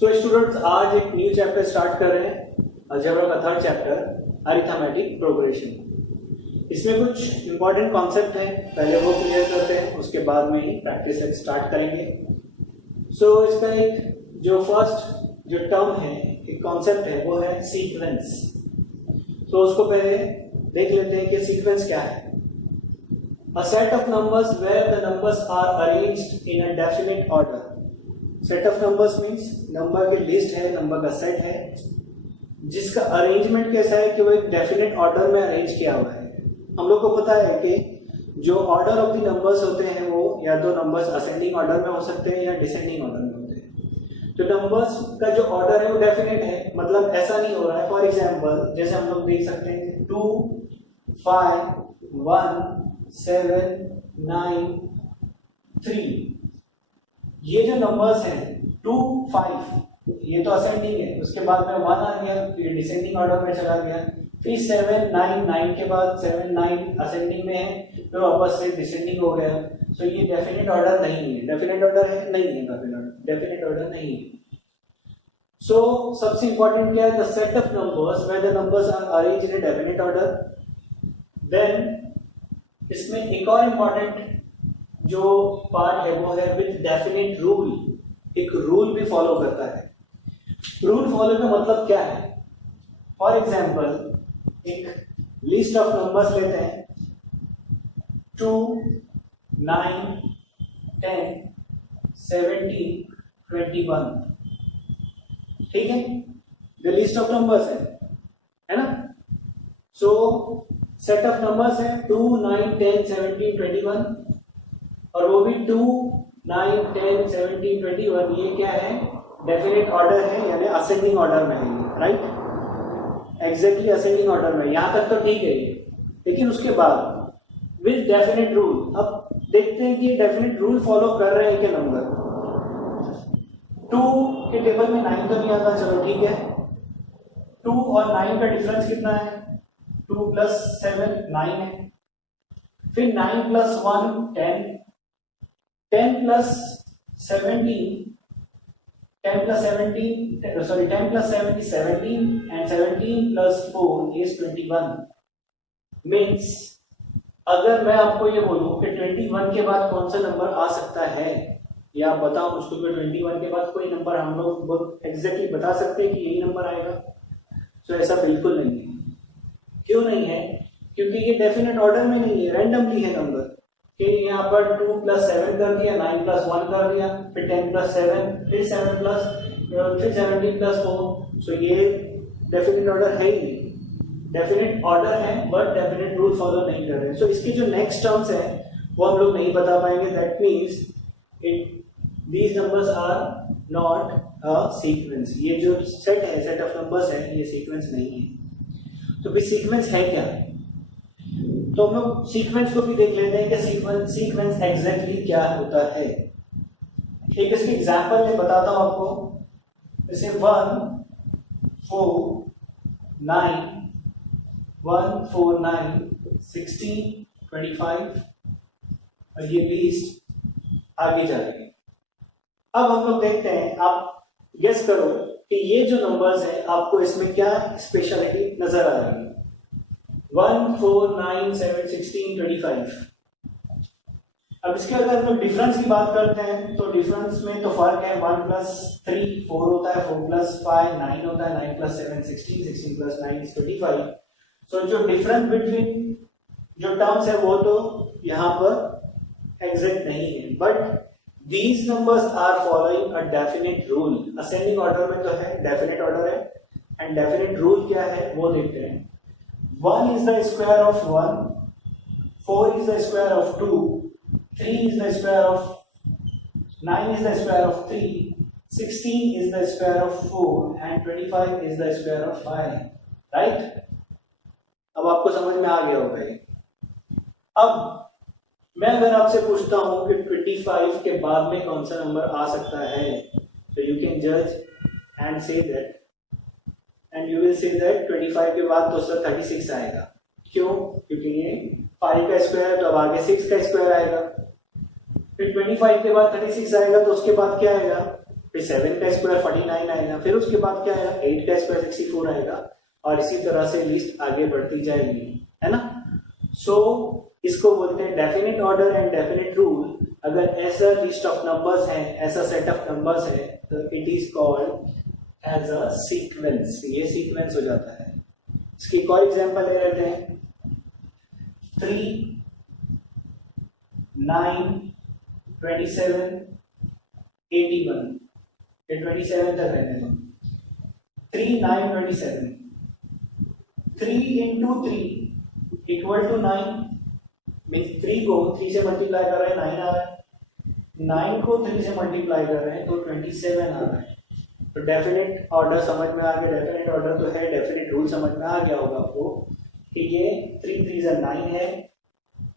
So students, आज एक new chapter start कर रहे हैं, अलजेब्रा का थर्ड चैप्टर, अरिथमेटिक प्रोग्रेशन। इसमें कुछ इंपॉर्टेंट कॉन्सेप्ट हैं, पहले वो क्लियर करते हैं, उसके बाद में ही प्रैक्टिस स्टार्ट करेंगे। सो इसका एक जो फर्स्ट जो टर्म है, एक कॉन्सेप्ट है, वो है सीक्वेंस। सो उसको पहले देख लेते हैं कि सीक्वेंस क्या है। A set of numbers where the numbers are arranged in a definite order. Set of numbers means number की लिस्ट है, नंबर का सेट है, जिसका अरेंजमेंट कैसा है कि वो एक डेफिनेट ऑर्डर में अरेंज किया हुआ है। हम लोग को पता है कि जो ऑर्डर ऑफ द नंबर्स होते हैं वो या तो नंबर्स असेंडिंग ऑर्डर में हो सकते हैं या डिसेंडिंग ऑर्डर में होते हैं। तो नंबर्स का जो ऑर्डर है वो डेफिनेट है, मतलब ऐसा नहीं हो रहा है। फॉर एग्जाम्पल जैसे हम लोग देख सकते हैं 2, 5, 1, 7, 9, 3, ये जो नंबर्स हैं 2, 5 ये तो असेंडिंग है, उसके बाद में 1 आ गया, फिर डिसेंडिंग ऑर्डर में चला गया, फिर 7, 9, 9 के बाद 7, 9 असेंडिंग में है, फिर वापस से डिसेंडिंग हो गया। सो ये डेफिनेट ऑर्डर नहीं है। डेफिनेट ऑर्डर है नहीं है, डेफिनेट ऑर्डर नहीं है। सो सबसे इंपॉर्टेंट क्या है, the set of numbers where the numbers are arranged in a definite order. Then इसमें एक और इम्पॉर्टेंट जो पार्ट है वो है विद डेफिनेट रूल। एक रूल भी फॉलो करता है। रूल फॉलो का मतलब क्या है? फॉर एग्जाम्पल एक लिस्ट ऑफ नंबर्स लेते हैं 2, 9, 10, 17, 21, ठीक है, द लिस्ट ऑफ नंबर्स है ना। सो सेट ऑफ नंबर्स है 2, 9, 10, 17, 21 और वो भी 2, 9, 10, 17, 21 ये क्या है? डेफिनेट ऑर्डर है, यानी असेंडिंग ऑर्डर में है, राइट, एग्जैक्टली असेंडिंग ऑर्डर में। यहां तक तो ठीक है ये, लेकिन उसके बाद विद डेफिनेट रूल। अब देखते हैं कि डेफिनेट रूल फॉलो कर रहे हैं कि नंबर 2 के टेबल में 9 तो नहीं आता, चलो ठीक है। 2 और 9 का डिफरेंस कितना है? 2 + 7 9 है, फिर 9 + 1 10, 10 + 17 is 17 and 17 + 4 is 21। मीन्स अगर मैं आपको ये बोलूं कि 21 के बाद कौन सा नंबर आ सकता है, या आप बताओ मुझको कि 21 के बाद कोई नंबर हम लोग एग्जैक्टली बता सकते हैं कि यही नंबर आएगा? तो ऐसा बिल्कुल नहीं है। क्यों नहीं है? क्योंकि ये डेफिनेट ऑर्डर में नहीं है, रैंडमली है नंबर। कि यहाँ पर 2 + 7 कर दिया, 9 + 1 कर दिया, फिर 10 + 7, फिर 7 + फिर 17 + 4। सो ये डेफिनेट ऑर्डर है ही नहीं। डेफिनेट ऑर्डर है बट डेफिनेट रूल फॉलो नहीं कर रहे। सो इसकी जो नेक्स्ट टर्म्स है वो हम लोग नहीं बता पाएंगे। That means these numbers are not a sequence। ये जो सेट है, सेट ऑफ नंबर्स है, ये सीक्वेंस नहीं है। तो भी सीक्वेंस है क्या? तो हम लोग सीक्वेंस को भी देख लेते हैं कि सीक्वेंस एग्जैक्टली क्या होता है। एक इसके एग्जांपल में बताता हूं आपको। जैसे 1, 4, 9, 1, 4, 9, 16, 25 और ये लिस्ट आगे जाएगी। अब हम लोग देखते हैं, आप गेस करो कि ये जो नंबर्स हैं आपको इसमें क्या स्पेशलिटी नजर आ रही है। 1, 4, 9, 7, 16, 25। अब इसके अगर हम लोग डिफरेंस की बात करते हैं तो डिफरेंस में तो फर्क है। 1 + 3 4 होता है, 4 + 5 9 होता है, 9 + 7 16, 16 + 9 is 25। सो जो डिफरेंस बिटवीन जो टर्म्स है वो तो यहाँ पर एग्जैक्ट नहीं है, but these numbers are following a definite rule। ascending order में तो है, definite order है, and definite rule क्या है वो देखते हैं। 1 is the square of 1, 4 is the square of 2, 3 is the square of 9 is the square of 3, 16 is the square of 4 and 25 is the square of 5, right? अब आपको समझ में आ गया होगा ये। अब मैं अगर आपसे पूछता हूं कि 25 के बाद में कौन सा नंबर आ सकता है, तो यू कैन जज and say that, and you will say that 25 के बाद तो सर 36 आएगा। क्यों? क्योंकि ये 5 का स्क्वायर है तो अब आगे 6 का स्क्वायर आएगा। फिर 25 के बाद 36 आएगा तो उसके बाद क्या आएगा? फिर 7 का स्क्वायर 49 आएगा, फिर उसके बाद क्या आएगा 8 का स्क्वायर 64 आएगा, और इसी तरह से लिस्ट आगे बढ़ती जाएगी, है ना। सो इसको बोलते हैं definite order and definite rule. अगर ऐसा लिस्ट ऑफ नंबर्स है, ऐसा सेट ऑफ नंबर्स है, तो it is called as a sequence. ये सीक्वेंस हो जाता है। इसकी एक और एग्जांपल ले लेते हैं, 3, 9, 27, 81। ये 27 तक रहने दो। 3, 9, 27। 3 into 3 इक्वल टू 9, मीन्स 3 को 3 से मल्टीप्लाई कर रहे हैं 9 आ रहा है, 9 को 3 से मल्टीप्लाई कर रहे हैं तो 27 आ रहा है। तो डेफिनेट ऑर्डर समझ में आ गया, डेफिनेट ऑर्डर तो है, डेफिनेट रूल समझ में आ गया होगा आपको कि ये 3 3 9 है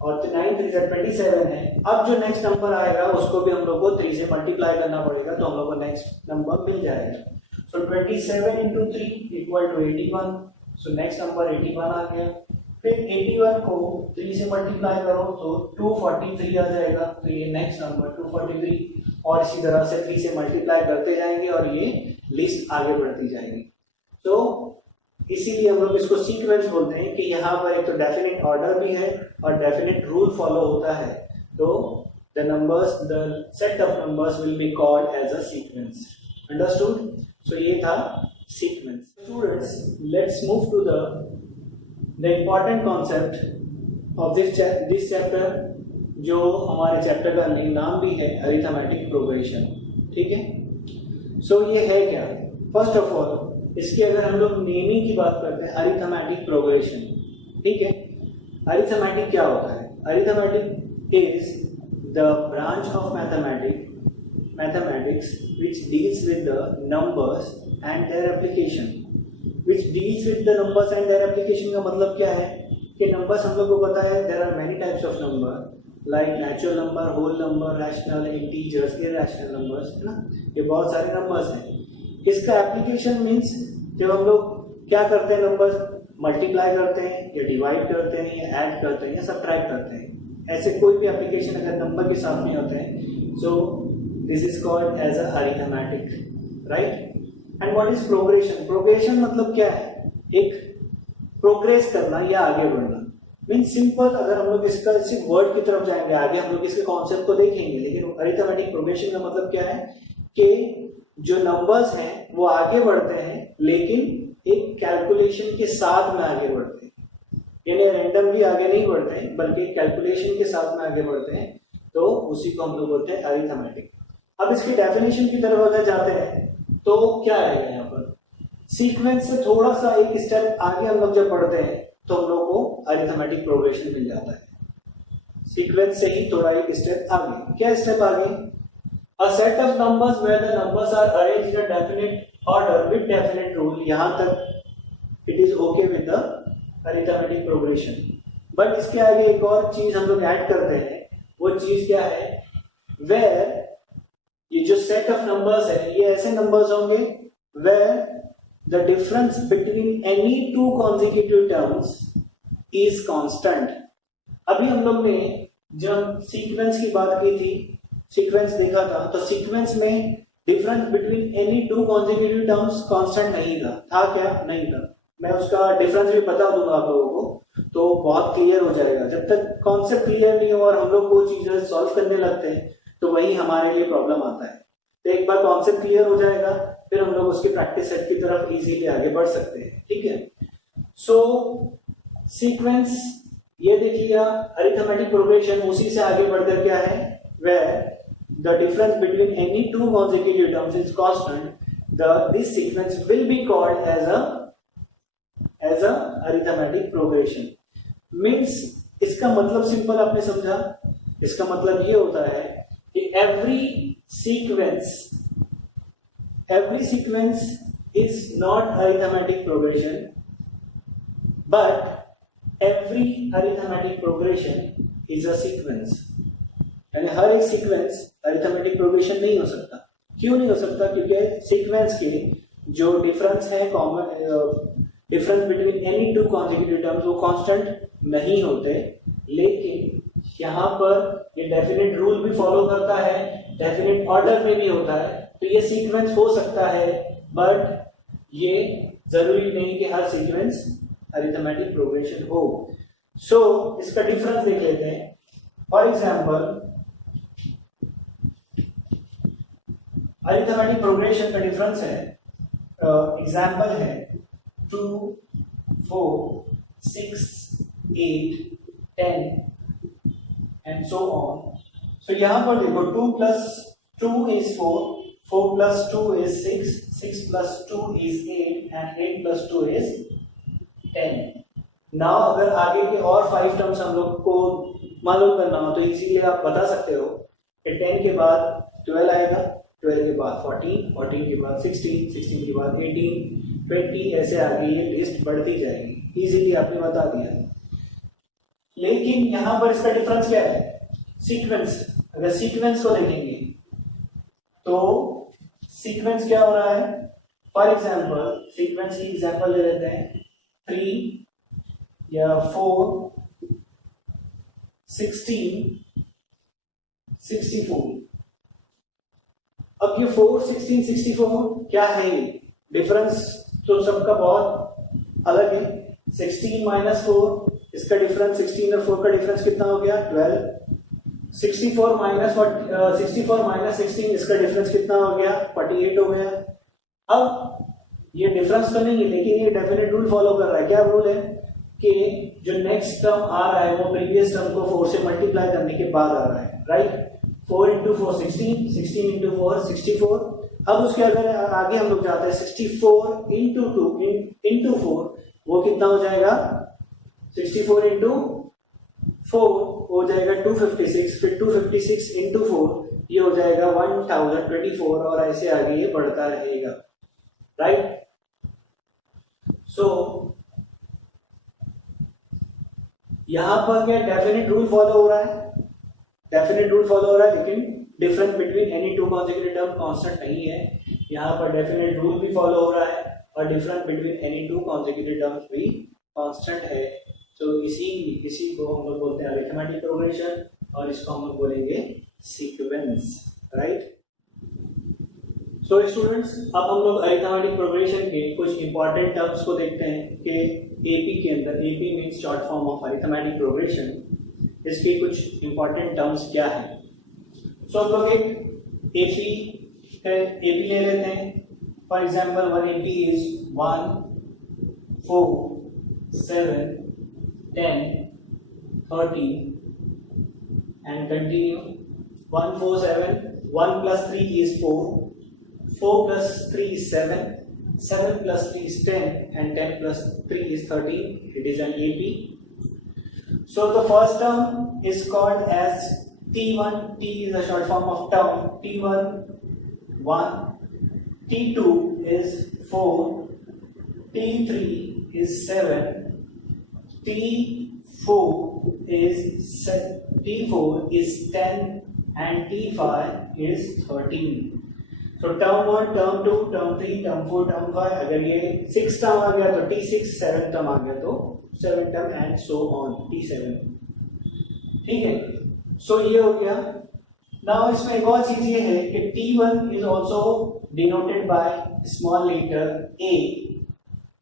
और 9 3 27 है। अब जो नेक्स्ट नंबर आएगा उसको भी हम लोग को 3 से मल्टीप्लाई करना पड़ेगा, तो हम लोग को नेक्स्ट नंबर मिल जाएगा। So 27 into 3 equal to 81। So next number 81 आ गया। फिर 81 को 3 से मल्टीप्लाई करो तो 243 आ जाएगा, तो ये नेक्स्ट नंबर 243, और इसी तरह से 3 से मल्टीप्लाई करते जाएंगे और ये लिस्ट आगे बढ़ती जाएगी। तो इसीलिए हम लोग इसको सीक्वेंस बोलते हैं कि यहाँ पर एक तो डेफिनेट ऑर्डर भी है और डेफिनेट रूल फॉलो होता है, तो the numbers, the set of numbers will be called as a sequence. Understood? So ये था sequence. Students, let's move to the important concept of this chapter, जो हमारे चैप्टर का नाम भी है अरिथमेटिक प्रोग्रेशन। ठीक है, सो ये है क्या? फर्स्ट ऑफ ऑल इसकी अगर हम लोग नेमिंग की बात करते हैं, अरिथमेटिक प्रोग्रेशन। ठीक है, अरिथमेटिक क्या होता है? Arithmetic is the branch of mathematics which deals with the numbers and their application। which deals with the numbers and their application का मतलब क्या है कि नंबर्स हम लोग को पता है, there are many types of number like natural number, whole number, rational, integers, irrational numbers, है ना। ये बहुत सारे नंबर्स हैं। इसका एप्लीकेशन मीन्स जब हम लोग क्या करते हैं, नंबर्स मल्टीप्लाई करते हैं या डिवाइड करते हैं या ऐड करते हैं या सब्ट्रैक्ट करते हैं, ऐसे कोई भी एप्लीकेशन अगर नंबर के साथ में होते हैं, so this is called as a arithmetic, right. And what is progression? Progression मतलब क्या है? एक प्रोग्रेस करना या आगे बढ़ना। मीन सिंपल, अगर हम लोग इसका सिर्फ वर्ड की तरफ जाएंगे, आगे हम लोग इसके कॉन्सेप्ट को देखेंगे, लेकिन अरिथमेटिक प्रोग्रेशन का मतलब क्या है कि जो नंबर्स हैं वो आगे बढ़ते हैं, लेकिन एक कैलकुलेशन के साथ में आगे बढ़ते हैं, यानी रैंडमली आगे नहीं बढ़ते हैं, बल्कि कैलकुलेशन के साथ में आगे बढ़ते हैं, तो उसी को हम लोग बोलते हैं अरिथमेटिक। अब इसकी डेफिनेशन की तरफ अगर जाते हैं तो क्या रहेगा यहाँ पर? सीक्वेंस से थोड़ा सा एक स्टेप आगे हम लोग जब बढ़ते हैं तो हम लोग को अरिथमेटिक प्रोग्रेशन मिल जाता है। सीक्वेंस से ही थोड़ा एक स्टेप आगे। क्या स्टेप आगे? A set of numbers where the numbers are arranged in a definite order with definite rule, यहाँ तक it is okay with the arithmetic progression। But इसके आगे एक और चीज हम लोग ऐड करते हैं, वो चीज क्या है? where ये जो सेट ऑफ नंबर्स है, ये ऐसे नंबर्स होंगे where the difference between any two consecutive terms is constant। अभी हम लोग ने जब सीक्वेंस की बात की थी, सीक्वेंस देखा था, तो सीक्वेंस में difference between any two consecutive terms constant नहीं था क्या? नहीं था। मैं उसका डिफरेंस भी बता दूंगा आप लोगों को, तो बहुत क्लियर हो जाएगा। जब तक कॉन्सेप्ट क्लियर नहीं हो और हम लोग वो चीजें सॉल्व करने लगते हैं तो वही हमारे लिए प्रॉब्लम आता है। तो एक बार कॉन्सेप्ट क्लियर हो जाएगा, फिर हम लोग उसकी प्रैक्टिस सेट की तरफ इजीली आगे बढ़ सकते हैं। ठीक है, सो सीक्वेंस ये देख लिया, अरिथमेटिक प्रोग्रेशन उसी से आगे बढ़कर क्या है? where the difference between any two consecutive terms is constant, this sequence will be called as a arithmetic progression। means इसका मतलब सिंपल आपने समझा? इसका मतलब ये होता है कि every sequence is not arithmetic progression, but every arithmetic progression is a sequence। यानी हर एक सीक्वेंस अरिथमेटिक प्रोग्रेशन नहीं हो सकता। क्यों नहीं हो सकता? क्योंकि सीक्वेंस के जो डिफरेंस है, difference between any two consecutive terms, वो कांस्टेंट नहीं होते। लेकिन यहाँ पर ये डेफिनेट रूल भी फॉलो करता है, डेफिनेट ऑर्डर में भी होता है, तो ये सीक्वेंस हो सकता है, बट ये जरूरी नहीं कि हर सीक्वेंस अरिथमेटिक प्रोग्रेशन हो। सो इसका डिफरेंस देख लेते हैं। फॉर एग्जाम्पल अरिथमेटिक प्रोग्रेशन का डिफरेंस है, एग्जाम्पल है 2, 4, 6, 8, 10 एंड सो ऑन। सो यहां पर देखो 2 plus 2 is 4, 4 plus 2 is 6, 6 plus 2 is 8 and 8 plus 2 is 10। Now अगर आगे के और 5 टर्म्स हम लोग को मालूम करना हो तो इजीली आप बता सकते हो कि 10 के बाद 12 आएगा, 12 के बाद 14, 14 के बाद 16, 16 के बाद 18, 20, ऐसे आगे ये लिस्ट बढ़ती जाएगी। इजीली आपने बता दिया। लेकिन यहां पर इसका डिफरेंस क्या है? सीक्वेंस। अगर सीक्वेंस को देखेंगे तो सीक्वेंस क्या हो रहा है? फॉर एग्जाम्पल सीक्वेंस की एग्जाम्पल ले लेते हैं 3 या 4, 16, 64। अब ये 4, 16, 64 क्या है? ये डिफरेंस तो सबका बहुत अलग है। 16 माइनस 4, इसका डिफरेंस 16 और 4 का डिफरेंस कितना हो गया? 12। 64 माइनस 16, इसका डिफरेंस कितना हो गया? 48 हो गया। अब ये डिफरेंस तो नहीं है, लेकिन ये डेफिनेट रूल फॉलो कर रहा है। क्या रूल है कि जो नेक्स्ट टर्म आ रहा है वो प्रीवियस टर्म को 4 से मल्टीप्लाई करने के बाद आ रहा है, राइट? 4 into 4 16, 16 into 4 64। अब उसके अगर आगे हम लोग जाते हैं 64 into 2 into 4, वो कितना हो जाएगा? 64 into 4 हो जाएगा 256, फिर 256 into 4 ये हो जाएगा 1024, और ऐसे आगे ये बढ़ता रहेगा, राइट? सो यहां पर क्या डेफिनेट रूल फॉलो हो रहा है? डेफिनेट रूल फॉलो हो रहा है, लेकिन difference between any two consecutive term constant नहीं है। यहाँ पर डेफिनेट रूल भी फॉलो हो रहा है और difference between any two consecutive terms भी कांस्टेंट है। तो इसी को हम लोग बोलते हैं अरिथमेटिक प्रोग्रेशन, और इसको हम लोग बोलेंगे सीक्वेंस, राइट? सो स्टूडेंट्स, अब हम लोग अरिथमेटिक प्रोग्रेशन के कुछ इंपॉर्टेंट टर्म्स को देखते हैं कि एपी के अंदर, AP means short form of arithmetic progression, इसके कुछ इंपॉर्टेंट टर्म्स क्या है। सो हम लोग एक एपी ले लेते हैं। For example 180 is 1, 4, 7, 10, 13 and continue. 1, 4, 7, 1 plus 3 is 4, 4 plus 3 is 7, 7 plus 3 is 10 and 10 plus 3 is 13. It is an AP. So the first term is called as T1. T is a short form of term. T1 1, T2 is 4, T3 is 7, T4 is 10 and T5 is 13. So term 1, term 2, term 3, term 4, term 5, अगर ये 6 term आ गया तो T6, 7 term आ गया तो 7 term and so on T7। ठीक है, सो ये हो गया। नाउ इसमें एक और चीज ये है कि T1 is also denoted by small letter A।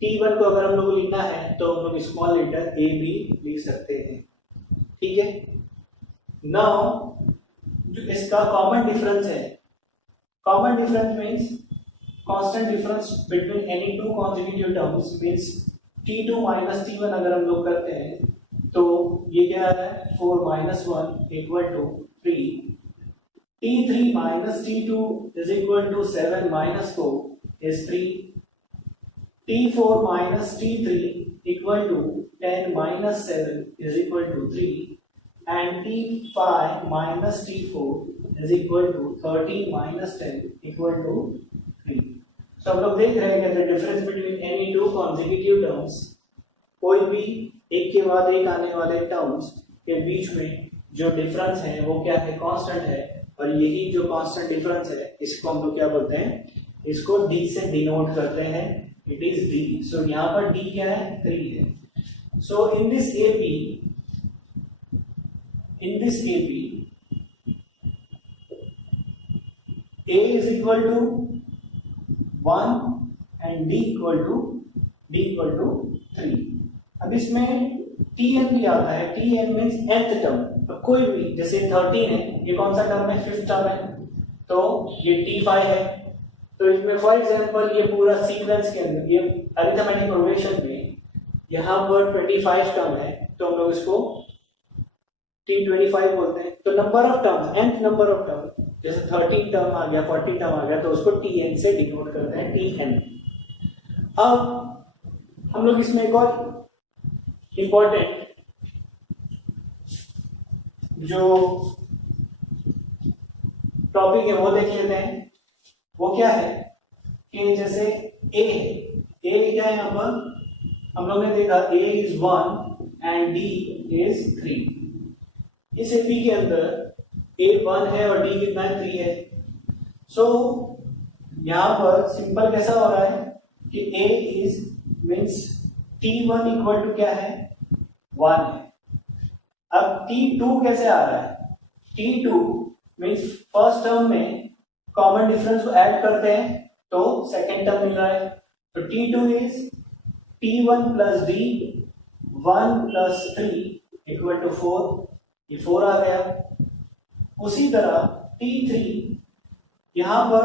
T1 को अगर हम लोग को लिखना है तो हम लोग स्मॉल लेटर A भी लिख सकते हैं, ठीक है। नाउ जो इसका कॉमन डिफरेंस है, common difference means constant difference between any two consecutive terms means T2 minus T1 अगर हम लोग करते हैं तो ये क्या आ रहा है 4 minus 1 equal to 3, T3 minus T2 is equal to 7 minus 4 is 3, T4 minus T3 equal to 10 minus 7 is equal to 3 and T5 minus T4 is equal to 13 minus 10 equal to 3. So हम लोग देख रहे हैं कि the difference between any two consecutive terms, कोई भी एक के बाद एक आने वाले टर्म्स के बीच में जो डिफरेंस है वो क्या है, कांस्टेंट है। और यही जो कांस्टेंट डिफरेंस है इसको हम लोग क्या बोलते हैं, इसको D से डिनोट करते हैं, इट इज D। सो यहाँ पर D क्या है, 3 है। So in this AP A is equal to 1 and d equal to 3। अब इसमें tn भी आता है, tn मीन्स nth टर्म। अब कोई भी, जैसे 13 है, ये कौन सा टर्म है, 5th टर्म है, तो ये t5 है। तो इसमें फॉर एग्जांपल ये पूरा सीक्वेंस के अंदर, ये अरिथमेटिक प्रोग्रेशन में यहाँ पर 25 टर्म है, तो हम लोग इसको t25 बोलते हैं। तो number of terms, nth number of term, जैसे 13 टर्म आ गया, 14 टर्म आ गया, तो उसको tn से डिनोट करते हैं, tn। अब हम लोग इसमें एक और इंपॉर्टेंट जो टॉपिक है वो देख लेते हैं। वो क्या है कि जैसे a क्या है, यहाँ पर हम लोग ने देखा a is 1 and d is 3। इस AP के अंदर a 1 है और d कितना है, 3 है। सो यहाँ पर सिंपल कैसा हो रहा है कि a is means t1 equal to क्या है, 1 है। अब t2 कैसे आ रहा है, t2 मीन्स फर्स्ट टर्म में कॉमन डिफरेंस को ऐड करते हैं तो सेकेंड टर्म मिल रहा है। तो t2 is t1 plus d 1 plus 3 equal to 4, ये 4 आ गया। उसी तरह t3 यहाँ पर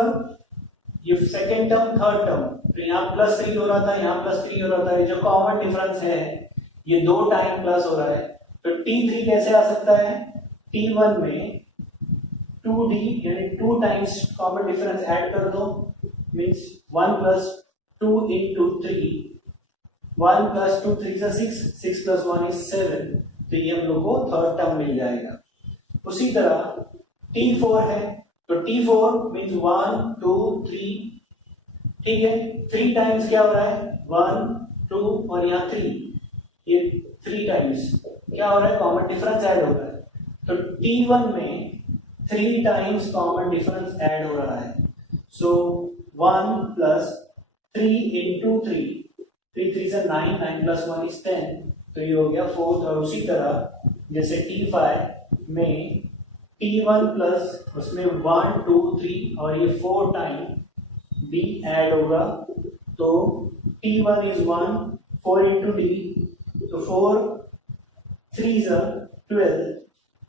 ये सेकेंड टर्म थर्ड टर्म, तो यहाँ प्लस 3 हो रहा था, यहाँ प्लस 3 हो रहा था, ये जो कॉमन डिफरेंस है ये 2 टाइम प्लस हो रहा है। तो t3 कैसे आ सकता है, t1 में 2d यानी 2 टाइम्स कॉमन डिफरेंस ऐड कर दो, मींस 1 प्लस 2 इंटू 3, 1 प्लस 2 3 से 6, 6 प्लस 1 इज 7, तो ये हम लोग को थर्ड टर्म मिल जाएगा। उसी तरह t4 है, तो t4 मींस 1 2 3, ठीक है, 3 टाइम्स क्या हो रहा है, 1 2 और यहाँ 3, ये 3 टाइम्स क्या हो रहा है, कॉमन डिफरेंस ऐड हो रहा है। तो t1 में 3 टाइम्स कॉमन डिफरेंस ऐड हो रहा है। सो 1 प्लस 3 इंटू 3, 3 से 9, 9 प्लस 1 इज 10, तो ये हो गया 4। और उसी तरह जैसे t5 में t1 प्लस उसमें 1 2 3 और ये 4 टाइम d ऐड होगा, तो t1 इज 1, 4 इंटू d, तो 4 3 12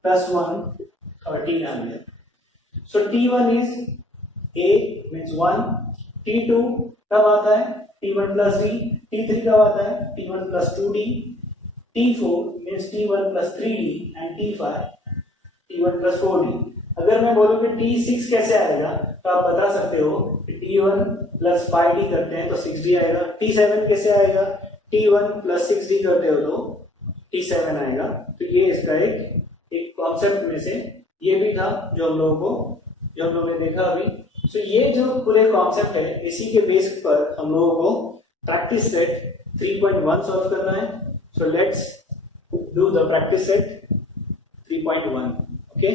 प्लस 1 13 आ गया। सो t1 is a means 1, t2 कब आता है, t1 प्लस d, t3 कब आता है, t1 plus 2d, t4 means t1 plus 3d and t5 t1 plus 4d। अगर मैं बोलूं कि t6 कैसे आएगा, तो आप बता सकते हो कि t1 प्लस 5d करते हैं तो 6d आएगा। t7 कैसे आएगा, t1 प्लस 6d करते हो तो t7 आएगा। तो ये इसका एक कॉन्सेप्ट में से ये भी था जो हम लोगों ने देखा अभी। सो ये जो पूरे कॉन्सेप्ट है, इसी के बेस पर हम लोगों को प्रैक्टिस सेट 3.1 सॉल्व करना है। So let's do the practice set 3.1। Okay.